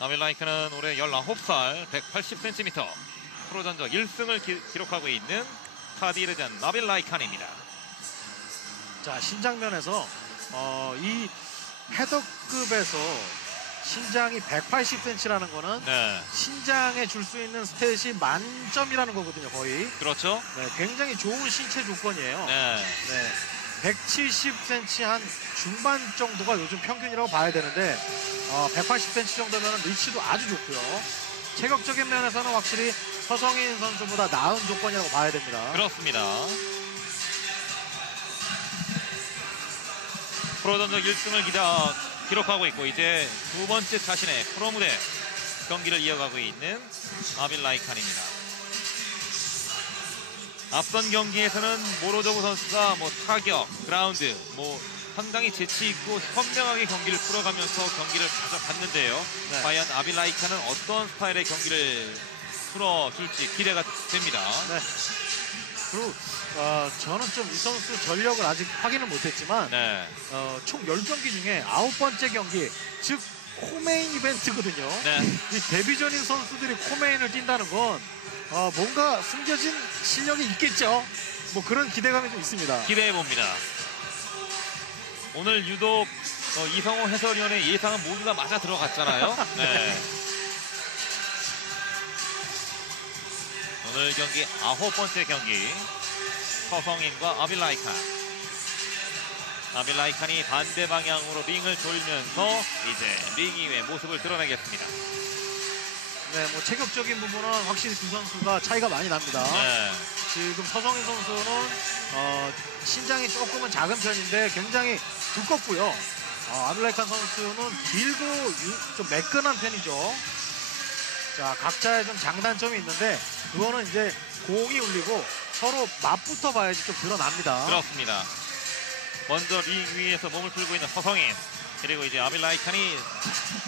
나빌 라이칸은 올해 19살, 180cm, 프로전적 1승을 기록하고 있는 카디르잔 나빌 라이칸입니다. 자, 신장면에서 이 패더급에서 신장이 180cm라는 거는 네. 신장에 줄 수 있는 스탯이 만점이라는 거거든요, 거의. 그렇죠. 네, 굉장히 좋은 신체 조건이에요. 네. 네, 170cm 한 중반 정도가 요즘 평균이라고 봐야 되는데 180cm 정도면 리치도 아주 좋고요. 체격적인 면에서는 확실히 서성인 선수보다 나은 조건이라고 봐야 됩니다. 그렇습니다. 프로전적 1승을 기록하고 있고 이제 두 번째 자신의 프로 무대 경기를 이어가고 있는 나빌 라이칸입니다. 앞선 경기에서는 모로조브 선수가 타격, 그라운드 상당히 재치 있고 현명하게 경기를 풀어가면서 경기를 가져갔는데요. 네. 과연 나빌 라이칸은 어떤 스타일의 경기를 풀어줄지 기대가 됩니다. 네. 그리고 저는 좀 이 선수 전력을 아직 확인을 못했지만 네. 총 10경기 중에 9번째 경기, 즉 코메인 이벤트거든요. 네. 이 데뷔전인 선수들이 코메인을 뛴다는 건 뭔가 숨겨진 실력이 있겠죠. 그런 기대감이 좀 있습니다. 기대해봅니다. 오늘 유독 이성호 해설위원의 예상은 모두가 맞아 들어갔잖아요. 네. 오늘 경기 9번째 경기, 서성인과 나빌 라이칸. 나빌 라이칸이 반대 방향으로 링을 돌면서 이제 링 이외의 모습을 드러내겠습니다. 네, 체격적인 부분은 확실히 두 선수가 차이가 많이 납니다. 네. 지금 서성인 선수는 신장이 조금은 작은 편인데 굉장히 두껍고요. 나빌 라이칸 선수는 길고 좀 매끈한 편이죠. 자, 각자의 좀 장단점이 있는데 그거는 이제 공이 울리고 서로 맞붙어 봐야지 좀 드러납니다. 그렇습니다. 먼저 링 위에서 몸을 풀고 있는 서성인, 그리고 이제 나빌 라이칸이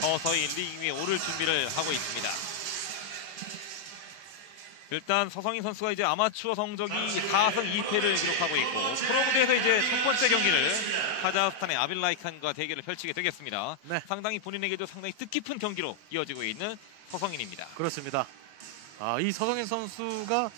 서서히 링 위에 오를 준비를 하고 있습니다. 일단 서성인 선수가 이제 아마추어 성적이 4승 2패를 기록하고 있고 프로 무대에서 이제 첫 번째 경기를 카자흐스탄의 나빌 라이칸과 대결을 펼치게 되겠습니다. 네. 상당히 본인에게도 상당히 뜻깊은 경기로 이어지고 있는 서성인입니다. 그렇습니다. 이 서성인 선수가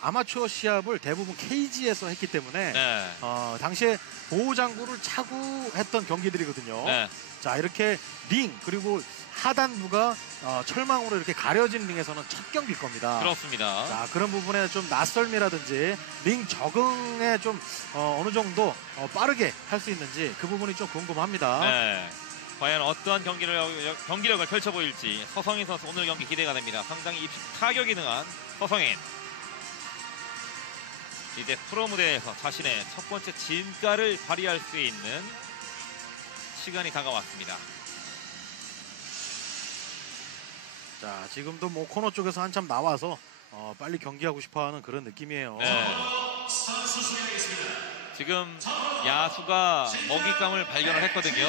아마추어 시합을 대부분 케이지에서 했기 때문에 네. 당시에 보호장구를 차고 했던 경기들이거든요. 네. 자, 이렇게 링 그리고 하단부가 철망으로 이렇게 가려진 링에서는 첫 경기일 겁니다. 그렇습니다. 자, 그런 부분에 좀 낯설미라든지 링 적응에 좀 어느 정도 빠르게 할 수 있는지 그 부분이 좀 궁금합니다. 네. 과연 어떠한 경기력을 펼쳐 보일지 서성인 선수 오늘 경기 기대가 됩니다. 상당히 입식 타격이 능한 서성인. 이제 프로 무대에서 자신의 첫 번째 진가를 발휘할 수 있는 시간이 다가왔습니다. 자, 지금도 코너 쪽에서 한참 나와서 빨리 경기하고 싶어하는 그런 느낌이에요. 네. 지금 야수가 먹잇감을 발견을 했거든요.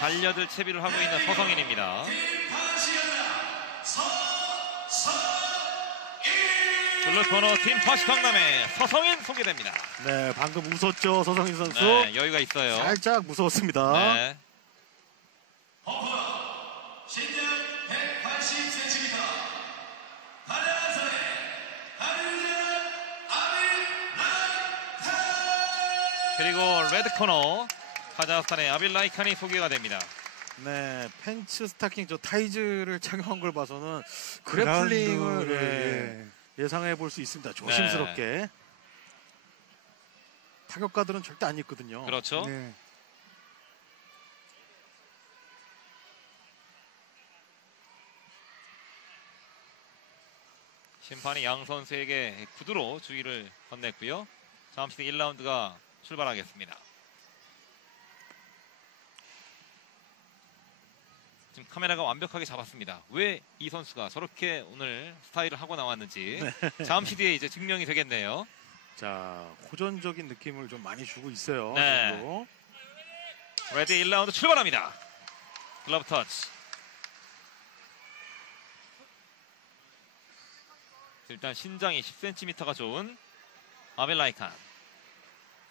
달려들 채비를 하고 있는 서성인입니다. 블루 코너 팀 파시 강남의 서성인 소개됩니다. 네, 방금 웃었죠, 서성인 선수. 네, 여유가 있어요. 살짝 무서웠습니다. 네. 신장 180cm, 카자흐스탄의 카디르잔 나빌 라이칸. 그리고 레드 코너 카자흐스탄의 나빌 라이칸이 소개가 됩니다. 네, 팬츠 스타킹 저 타이즈를 착용한 걸 봐서는 그래플링을 예상해 볼 수 있습니다. 조심스럽게. 네. 타격가들은 절대 안 입거든요. 그렇죠. 네. 심판이 양 선수에게 구두로 주의를 건넸고요. 잠시 뒤 1라운드가 출발하겠습니다. 지금 카메라가 완벽하게 잡았습니다. 왜 이 선수가 저렇게 오늘 스타일을 하고 나왔는지 네. 잠시 뒤에 이제 증명이 되겠네요. 자, 호전적인 느낌을 좀 많이 주고 있어요. 네. 지금도. 레드 1라운드 출발합니다. 글러브 터치. 일단 신장이 10cm가 좋은 나빌 라이칸.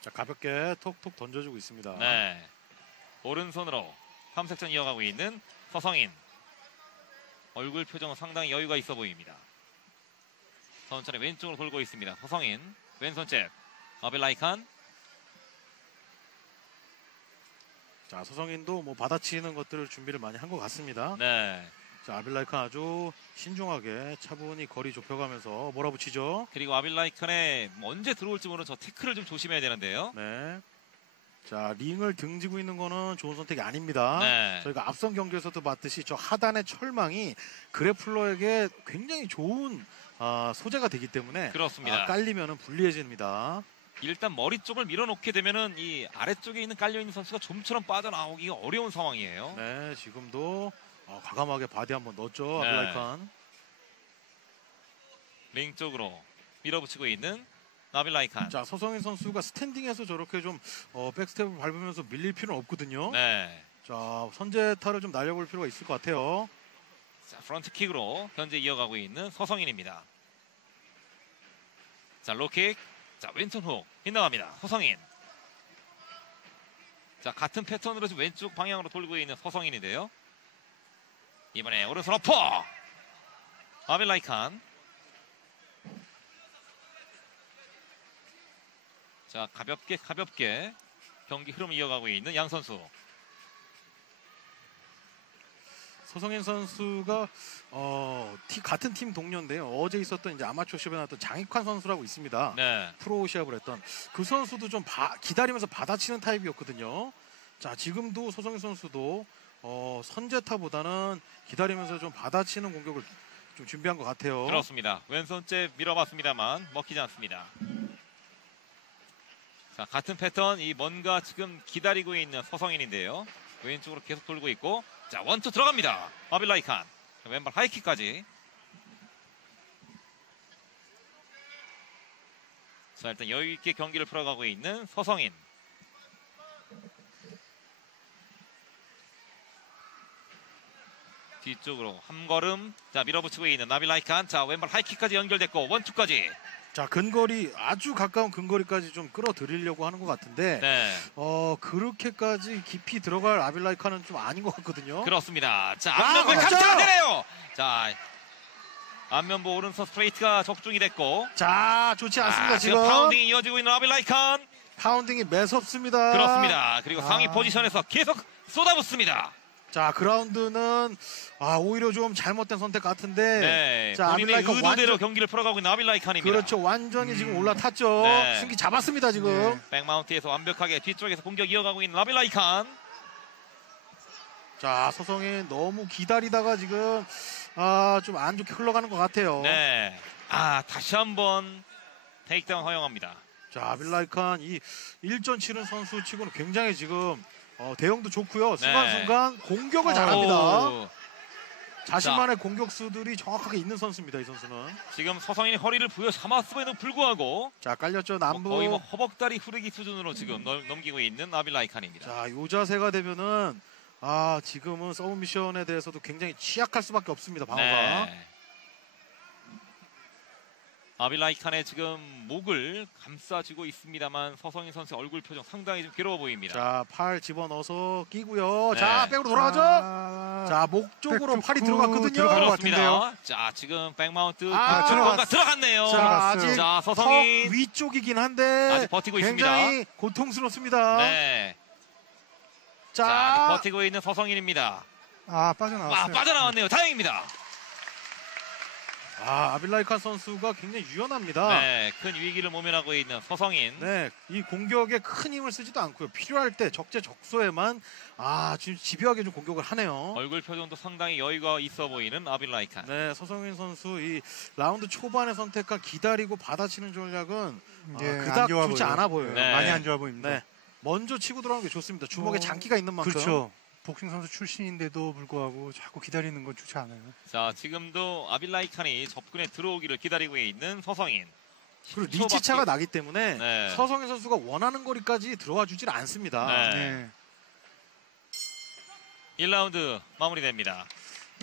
자, 가볍게 톡톡 던져주고 있습니다. 네. 오른손으로 탐색전 이어가고 있는 서성인. 얼굴 표정은 상당히 여유가 있어 보입니다. 천천히 왼쪽으로 돌고 있습니다. 서성인 왼손 잽. 아빌라이칸. 자, 서성인도 뭐 받아치는 것들을 준비를 많이 한 것 같습니다. 네. 자, 아빌라이칸 아주 신중하게 차분히 거리 좁혀가면서 몰아붙이죠. 그리고 아빌라이칸의 언제 들어올지 모르는 저 태클을 좀 조심해야 되는데요. 네. 자, 링을 등지고 있는 거는 좋은 선택이 아닙니다. 네. 저희가 앞선 경기에서도 봤듯이 저 하단의 철망이 그래플러에게 굉장히 좋은 소재가 되기 때문에 그렇습니다. 깔리면은 불리해집니다. 일단 머리 쪽을 밀어놓게 되면은 이 아래쪽에 있는 깔려있는 선수가 좀처럼 빠져나오기가 어려운 상황이에요. 네, 지금도 과감하게 바디 한번 넣었죠. 네. 아빌라이칸. 링 쪽으로 밀어붙이고 있는 아빌라이칸. 자, 서성인 선수가 스탠딩에서 저렇게 좀 백스텝을 밟으면서 밀릴 필요는 없거든요. 네. 자, 선제타를 좀 날려볼 필요가 있을 것 같아요. 자, 프런트킥으로 현재 이어가고 있는 서성인입니다. 자, 로킥. 자, 왼손 훅 빗나갑니다. 서성인. 자, 같은 패턴으로 지금 왼쪽 방향으로 돌고 있는 서성인인데요. 이번에 오른손 어퍼. 아빌라이칸. 자, 가볍게 경기 흐름 이어가고 있는 양 선수. 서성인 선수가 같은 팀 동료인데요. 어제 있었던 이제 아마추어 시합에 나왔던 장익환 선수라고 있습니다. 네. 프로 시합을 했던 그 선수도 좀 기다리면서 받아치는 타입이었거든요. 자, 지금도 서성인 선수도 선제타보다는 기다리면서 좀 받아치는 공격을 좀 준비한 것 같아요. 그렇습니다. 왼손째 밀어봤습니다만 먹히지 않습니다. 자, 같은 패턴, 이 뭔가 지금 기다리고 있는 서성인인데요. 왼쪽으로 계속 돌고 있고, 자, 원투 들어갑니다. 아빌라이칸. 왼발 하이킥까지. 자, 일단 여유있게 경기를 풀어가고 있는 서성인. 뒤쪽으로 한 걸음, 자, 밀어붙이고 있는 아빌라이칸. 자, 왼발 하이킥까지 연결됐고 원투까지. 자, 근거리 아주 가까운 근거리까지 좀 끌어들이려고 하는 것 같은데 네. 그렇게까지 깊이 들어갈 아빌라이카는 좀 아닌 것 같거든요. 그렇습니다. 자, 안면부 그렇죠! 감싸야 되네요. 자, 안면부 오른손 스트레이트가 적중이 됐고, 자, 좋지 않습니다. 지금 지금 파운딩이 이어지고 있는 아빌라이칸. 파운딩이 매섭습니다. 그렇습니다. 그리고 상위 포지션에서 계속 쏟아붓습니다. 자, 그라운드는 오히려 좀 잘못된 선택 같은데 네, 자, 본인의 아빌라이칸 의도대로 경기를 풀어가고 있는 아빌라이칸입니다. 그렇죠. 완전히 지금 올라탔죠. 네. 승기 잡았습니다, 지금. 네. 백마운트에서 완벽하게 뒤쪽에서 공격 이어가고 있는 아빌라이칸. 자, 서성인 너무 기다리다가 지금 좀 안 좋게 흘러가는 것 같아요. 네. 다시 한번 테이크다운 허용합니다. 자, 아빌라이칸 이 1전 치른 선수 치고는 굉장히 지금 대형도 좋고요. 순간순간 공격을 잘합니다. 오, 자신만의 공격수들이 정확하게 있는 선수입니다. 이 선수는. 지금 서성인이 허리를 부여 삼았음에도 불구하고 자, 깔렸죠. 남부. 거의 허벅다리 후르기 수준으로 지금 넘기고 있는 아빌라이칸입니다. 자, 요 자세가 되면은 지금은 서브미션에 대해서도 굉장히 취약할 수밖에 없습니다. 방어가. 네. 아빌라이칸의 지금 목을 감싸쥐고 있습니다만 서성인 선수의 얼굴 표정 상당히 좀 괴로워 보입니다. 자, 팔 집어넣어서 끼고요. 네. 자, 백으로 돌아가죠. 자, 목 쪽으로 백 팔이 쪽 들어갔거든요. 들어간 것 그렇습니다. 같은데요. 자, 지금 백마운트 들어갔- 들어갔네요. 자, 들어갔어요. 아직 자, 턱 서성인 위쪽이긴 한데 아직 버티고 굉장히 고통스럽습니다. 네. 자, 자, 버티고 있는 서성인입니다. 빠져나왔어요. 빠져나왔네요. 다행입니다. 아빌라이칸 선수가 굉장히 유연합니다. 네, 큰 위기를 모면하고 있는 서성인. 네, 이 공격에 큰 힘을 쓰지도 않고요. 필요할 때 적재적소에만 지금 집요하게 좀 공격을 하네요. 얼굴 표정도 상당히 여유가 있어 보이는 아빌라이칸. 네, 서성인 선수 이 라운드 초반에 선택한 기다리고 받아치는 전략은 그닥 안 좋아 좋지 보여요. 않아 보여요. 네. 많이 안 좋아 보입니다. 네, 먼저 치고 들어가는 게 좋습니다. 주먹에 장기가 있는 만큼. 그렇죠. 복싱 선수 출신인데도 불구하고 자꾸 기다리는 건 좋지 않아요. 자, 지금도 아빌라이칸이 접근에 들어오기를 기다리고 있는 서성인. 그리고 10초 밖에- 리치차가 나기 때문에 네. 서성인 선수가 원하는 거리까지 들어와 주질 않습니다. 네. 1라운드 마무리됩니다.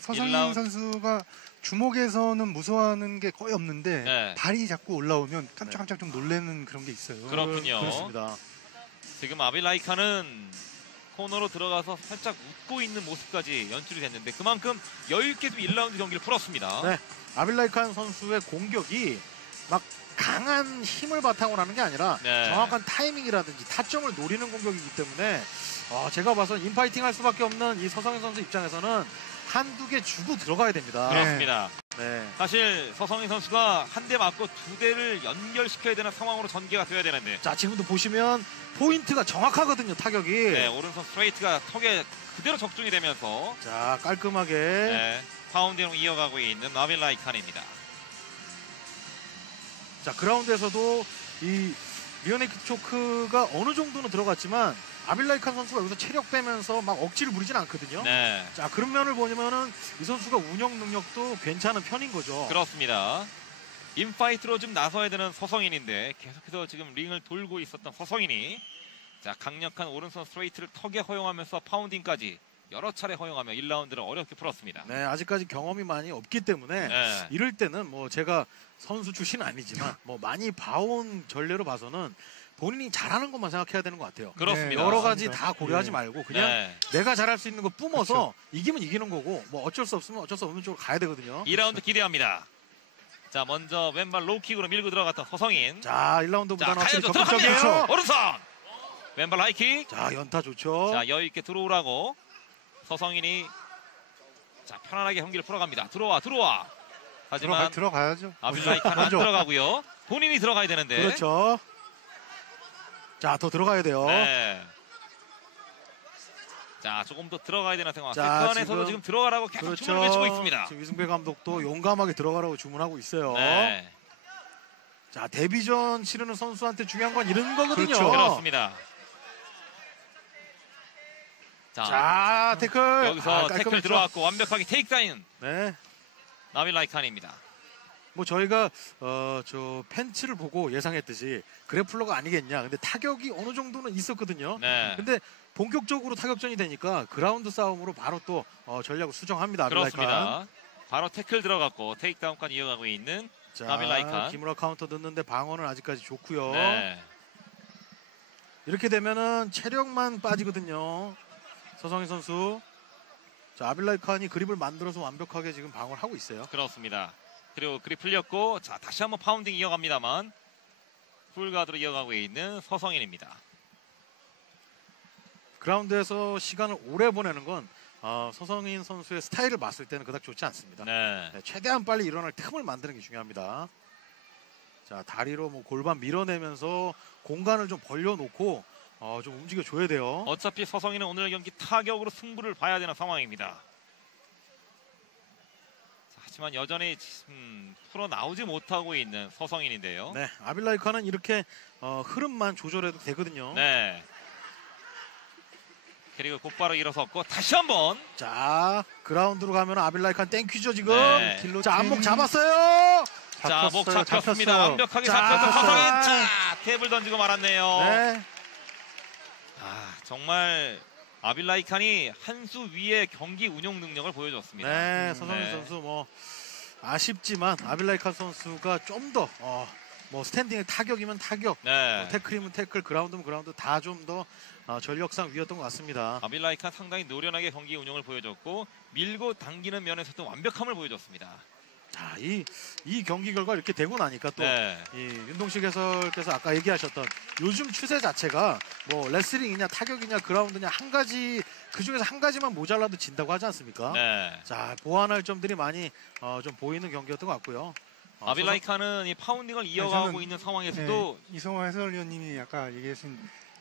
서성인 1라운드. 선수가 주먹에서는 무서워하는 게 거의 없는데 네. 발이 자꾸 올라오면 깜짝깜짝 좀 놀라는 그런 게 있어요. 그렇군요. 그렇습니다. 지금 아빌라이칸은 코너로 들어가서 살짝 웃고 있는 모습까지 연출이 됐는데 그만큼 여유있게 좀 1라운드 경기를 풀었습니다. 네, 아빌라이칸 선수의 공격이 막 강한 힘을 바탕으로 하는 게 아니라 네. 정확한 타이밍이라든지 타점을 노리는 공격이기 때문에 제가 봐서 인파이팅 할 수밖에 없는 이 서성인 선수 입장에서는 한두 개 주고 들어가야 됩니다. 그렇습니다. 네. 사실 서성인 선수가 한 대 맞고 두 대를 연결시켜야 되는 상황으로 전개가 돼야 되는데 자, 지금도 보시면 포인트가 정확하거든요, 타격이. 네, 오른손 스트레이트가 턱에 그대로 적중이 되면서 자, 깔끔하게. 네, 파운딩으로 이어가고 있는 아빌라이칸입니다. 자, 그라운드에서도 이 리어네이크 초크가 어느 정도는 들어갔지만 아빌라이칸 선수가 여기서 체력 빼면서 막 억지를 부리진 않거든요. 네, 자, 그런 면을 보면은 이 선수가 운영 능력도 괜찮은 편인 거죠. 그렇습니다. 인파이트로 좀 나서야 되는 서성인인데 계속해서 지금 링을 돌고 있었던 서성인이 자, 강력한 오른손 스트레이트를 턱에 허용하면서 파운딩까지 여러 차례 허용하며 1라운드를 어렵게 풀었습니다. 네, 아직까지 경험이 많이 없기 때문에 네. 이럴 때는 뭐 제가 선수 출신은 아니지만 뭐 많이 봐온 전례로 봐서는 본인이 잘하는 것만 생각해야 되는 것 같아요. 그렇습니다. 여러 가지 맞습니다. 다 고려하지 예. 말고 그냥 네. 내가 잘할 수 있는 거 뿜어서 이기면 이기는 거고 뭐 어쩔 수 없으면 어쩔 수 없는 쪽으로 가야 되거든요. 2라운드 기대합니다. 자, 먼저 왼발 로우킥으로 밀고 들어갔던 서성인. 자, 자, 1라운드보다는 확실히 가야죠. 적극적이에요. 들어갑니다. 오른손. 왼발 하이킥. 자, 연타 좋죠. 자, 여유 있게 들어오라고 서성인이 자, 편안하게 경기를 풀어갑니다. 들어와. 하지만 들어가야죠. 아빌라이칸 안 먼저. 들어가고요. 본인이 들어가야 되는데. 그렇죠. 자, 더 들어가야 돼요. 네. 자, 조금 더 들어가야 되는 상황. 자, 세컨에서도 지금 들어가라고 계속 그렇죠. 주문을 외치고 있습니다. 지금 이승배 감독도 용감하게 들어가라고 주문하고 있어요. 네. 자, 데뷔전 치르는 선수한테 중요한 건 이런 거거든요. 그렇죠. 그렇습니다. 자, 자, 태클. 여기서 태클 깔끔했죠? 들어왔고 완벽하게 테이크다운 네. 아빌라이칸입니다. 뭐 저희가 저 팬츠를 보고 예상했듯이 그래플러가 아니겠냐. 근데 타격이 어느 정도는 있었거든요. 네. 근데 본격적으로 타격전이 되니까 그라운드 싸움으로 바로 또 전략을 수정합니다. 아빌라이칸. 그렇습니다. 바로 태클 들어갔고 테이크다운까지 이어가고 있는 자, 아빌라이칸. 기무라 카운터 넣는데 방어는 아직까지 좋고요. 네. 이렇게 되면은 체력만 빠지거든요. 서성희 선수. 자, 아빌라이칸이 그립을 만들어서 완벽하게 지금 방어를 하고 있어요. 그렇습니다. 그리고 그립 풀렸고 자, 다시 한번 파운딩 이어갑니다만 풀가드로 이어가고 있는 서성인입니다. 그라운드에서 시간을 오래 보내는 건 서성인 선수의 스타일을 봤을 때는 그닥 좋지 않습니다. 네. 네, 최대한 빨리 일어날 틈을 만드는 게 중요합니다. 자, 다리로 뭐 골반 밀어내면서 공간을 좀 벌려놓고 좀 움직여줘야 돼요. 어차피 서성인은 오늘 경기 타격으로 승부를 봐야 되는 상황입니다. 자, 하지만 여전히 풀어 나오지 못하고 있는 서성인인데요. 네, 아빌라이카는 이렇게 흐름만 조절해도 되거든요. 네. 그리고 곧바로 일어섰고 다시 한번 자, 그라운드로 가면 아빌라이칸 땡큐죠 지금. 네. 자, 안목 잡았어요. 자, 목 잡혔습니다. 잡혔어요. 완벽하게 자, 잡혔던 서성인. 잡혔어요. 자, 탭을 던지고 말았네요. 네. 정말 아빌라이칸이 한 수 위의 경기 운용 능력을 보여줬습니다. 네, 서성민 네. 선수 뭐 아쉽지만 아빌라이칸 선수가 좀 더 뭐 스탠딩의 타격이면 타격, 네. 태클이면 태클, 그라운드면 그라운드 다 좀 더 전력상 위였던 것 같습니다. 아빌라이칸 상당히 노련하게 경기 운영을 보여줬고 밀고 당기는 면에서도 완벽함을 보여줬습니다. 자, 이 경기 결과 이렇게 되고 나니까 또 네. 이 윤동식 해설께서 아까 얘기하셨던 요즘 추세 자체가 뭐 레슬링이냐 타격이냐 그라운드냐 한 가지 그 중에서 한 가지만 모자라도 진다고 하지 않습니까? 네. 자, 보완할 점들이 많이 좀 보이는 경기였던 것 같고요. 아빌라이칸은 이 파운딩을 이어가고 저는, 있는 상황에서도 이성호 해설위원님이 아까 얘기하신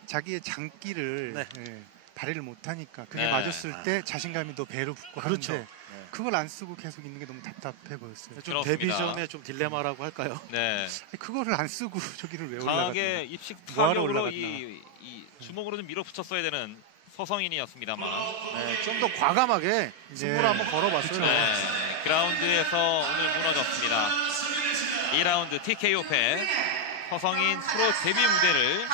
자기의 장기를 네. 발휘를 못하니까 그게 네. 맞았을 때 자신감이 더 배로 붙고 그렇죠. 하는데 네. 그걸 안 쓰고 계속 있는 게 너무 답답해 보였어요. 좀 그렇습니다. 데뷔전의 좀 딜레마라고 할까요? 네. 그거를 안 쓰고 저기를 왜 강하게 올라갔나. 입식 뭐하러 타격으로 올라갔나. 이 주먹으로 좀 밀어붙였어야 되는 서성인이었습니다만 네, 좀 더 과감하게 승부를 네. 한번 걸어봤어요. 네. 그라운드에서 오늘 무너졌습니다. 2라운드 TKO 패 서성인 프로 데뷔 무대를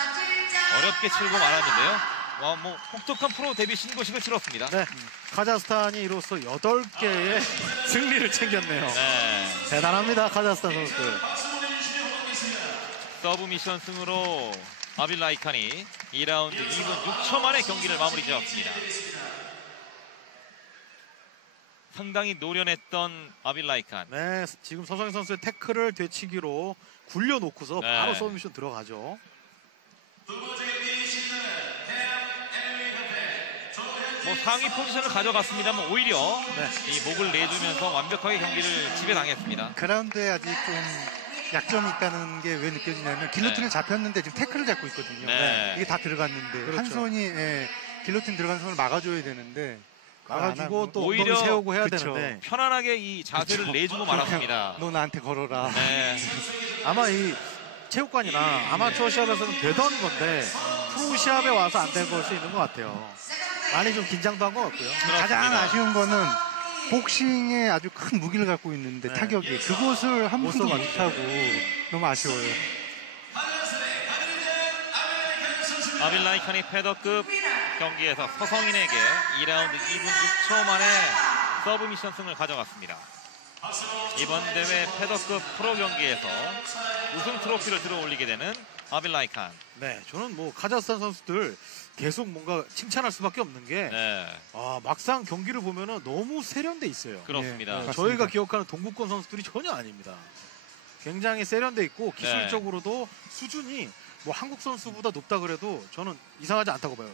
어렵게 치르고 말았는데요. 뭐 혹독한 프로 데뷔 신고식을 치렀습니다. 네, 카자흐스탄이 이로써 8개의 승리를 챙겼네요. 네. 대단합니다, 카자흐스탄 선수들. 서브 미션 승으로 아빌라이칸이 2라운드 2분 6초 만에 경기를 마무리 지었습니다. 상당히 노련했던 아빌라이칸. 네, 지금 서성인 선수의 태클을 되치기로 굴려놓고서 네. 바로 서브미션 들어가죠. 두 번째 경기 시작은 태양 MMA 협회 조현진 뭐 상위 포지션을 가져갔습니다만 오히려 네. 이 목을 내주면서 완벽하게 경기를 지배당했습니다. 그라운드에 아직 좀 약점이 있다는 게 왜 느껴지냐면 길로틴을 잡혔는데 지금 태클을 잡고 있거든요. 네. 이게 다 들어갔는데 그렇죠. 한 손이 길로틴 들어간 손을 막아줘야 되는데 막아주고 또 오히려 엉덩이 세우고 해야 그쵸. 되는데 편안하게 이 자세를 내주고 말았습니다. 너 나한테 걸어라. 네. 아마 이 체육관이나 아마추어 시합에서는 되던 건데 프로 시합에 와서 안 된 걸 수 있는 것 같아요. 많이 좀 긴장도 한 것 같고요. 가장 그렇습니다. 아쉬운 거는 복싱에 아주 큰 무기를 갖고 있는데 네. 타격이 그곳을 한 못 번도 써가지고. 못하고 너무 아쉬워요. 한라산의 가르자 아메리칸 선수입니다. 아빌라이칸이 패더급 경기에서 서성인에게 2라운드 2분 6초 만에 서브미션 승을 가져갔습니다. 이번 대회 패더급 프로 경기에서 우승 트로피를 들어올리게 되는 아빌라이칸. 네, 저는 뭐 카자흐스탄 선수들 계속 뭔가 칭찬할 수밖에 없는 게 네, 막상 경기를 보면은 너무 세련돼 있어요. 그렇습니다. 예. 맞습니다. 저희가 기억하는 동구권 선수들이 전혀 아닙니다. 굉장히 세련돼 있고 기술적으로도 수준이 뭐 한국 선수보다 높다 그래도 저는 이상하지 않다고 봐요.